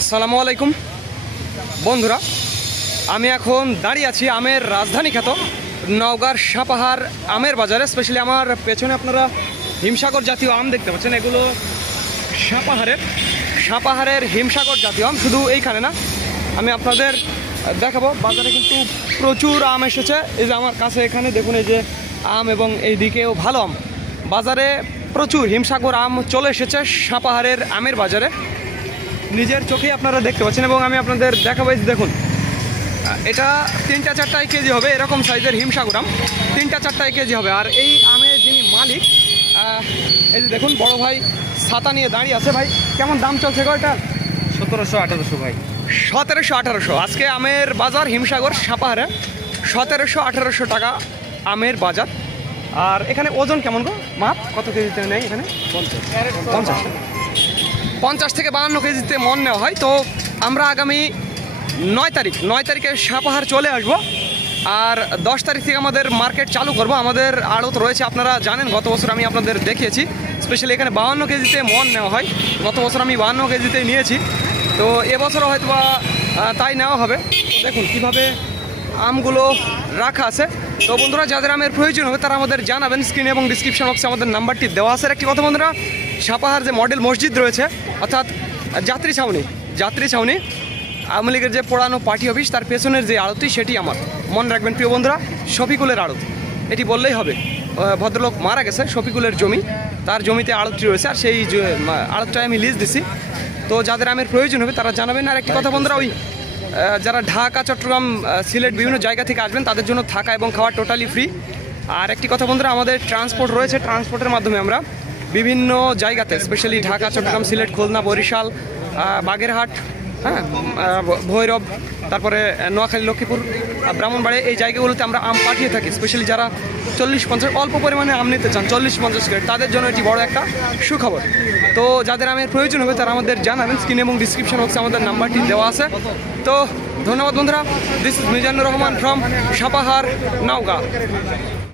আসসালামু আলাইকুম বন্ধুরা, আমি এখন দাঁড়িয়ে আছি আমের রাজধানী খ্যাত নওগাঁর সাপাহার আমের বাজারে। স্পেশালি আমার পেছনে আপনারা হিমসাগর জাতীয় আম দেখতে পাচ্ছেন। এগুলো সাপাহারের হিমসাগর জাতীয় আম। শুধু এইখানে না, আমি আপনাদের দেখাবো বাজারে কিন্তু প্রচুর আম এসেছে। এই যে আমার কাছে এখানে দেখুন, এই যে আম, এবং এই দিকেও ভালো আম। বাজারে প্রচুর হিমসাগর আম চলে এসেছে সাপাহারের আমের বাজারে, নিজের চোখেই আপনারা দেখতে পাচ্ছেন। এবং আমি আপনাদের দেখাবো, দেখুন এটা 3-4টায় কেজি হবে, এরকম সাইজের হিমসাগর আম 3-4টায় কেজি হবে। আর এই আমের যিনি মালিক, এই যে দেখুন বড় ভাই ছাতা নিয়ে দাঁড়িয়ে আছে। ভাই কেমন দাম চলছে গো এটা? 1700-1800 ভাই। 1700-1800 আজকে আমের বাজার হিমসাগর সাপাহারে 1700-1800 টাকা আমের বাজার। আর এখানে ওজন কেমন গো? মাপ কত কেজিতে নেই এখানে? 50 থেকে 52 কেজিতে মন নেওয়া হয়। তো আমরা আগামী 9 তারিখে সাপাহার চলে আসবো। আর 10 তারিখ থেকে আমাদের মার্কেট চালু করব। আমাদের আড়ত রয়েছে, আপনারা জানেন গত বছর আমি আপনাদের দেখিয়েছি। স্পেশালি এখানে 52 কেজিতে মন নেওয়া হয়। গত বছর আমি 52 কেজিতে নিয়েছি, তো এবছরও হয়তো বা তাই নেওয়া হবে। তো দেখুন কীভাবে আমগুলো রাখা আছে। তো বন্ধুরা, যাদের আমের প্রয়োজন হবে তারা আমাদের জানাবেন। স্ক্রিনে এবং ডিসক্রিপশন বক্সে আমাদের নাম্বারটি দেওয়া আছে। একটি কথা বন্ধুরা, সাপাহার যে মডেল মসজিদ রয়েছে, অর্থাৎ যাত্রী ছাউনি আওয়ামী লীগের যে পোড়ানো পার্টি অফিস, তার পেছনের যে আড়তটি সেটি আমার। মনে রাখবেন প্রিয় বন্ধুরা, শফিকুলের আড়ত, এটি বললেই হবে। ভদ্রলোক মারা গেছে, শফিকুলের জমি, তার জমিতে আড়তটি রয়েছে। আর সেই আড়তটায় আমি লিজ দিছি। তো যাদের আমের প্রয়োজন হবে তারা জানাবেন। আর একটি কথা বন্ধুরা, ওই যারা ঢাকা, চট্টগ্রাম, সিলেট বিভিন্ন জায়গা থেকে আসবেন তাদের জন্য থাকা এবং খাওয়া টোটালি ফ্রি। আর একটি কথা বন্ধুরা, আমাদের ট্রান্সপোর্ট রয়েছে। ট্রান্সপোর্টের মাধ্যমে আমরা বিভিন্ন জায়গাতে, স্পেশালি ঢাকা, চট্টগ্রাম, সিলেট, খুলনা, বরিশাল, বাগেরহাট, ভৈরব, তারপরে নোয়াখালী, লক্ষ্মীপুর, ব্রাহ্মণবাড়িয়া, এই জায়গাগুলোতে আমরা আম পাঠিয়ে থাকি। স্পেশালি যারা 40-50 অল্প পরিমাণে আম নিতে চান, 40-50 ক্যারেট, তাদের জন্য এটি বড় একটা সুখবর। তো যাদের আমের প্রয়োজন হবে তারা আমাদের জানাবেন। স্ক্রিন এবং ডিসক্রিপশন বক্সে আমাদের নাম্বারটি দেওয়া আছে। তো ধন্যবাদ বন্ধুরা। This is Mizanur Rahman from Sapahar, Naogaon.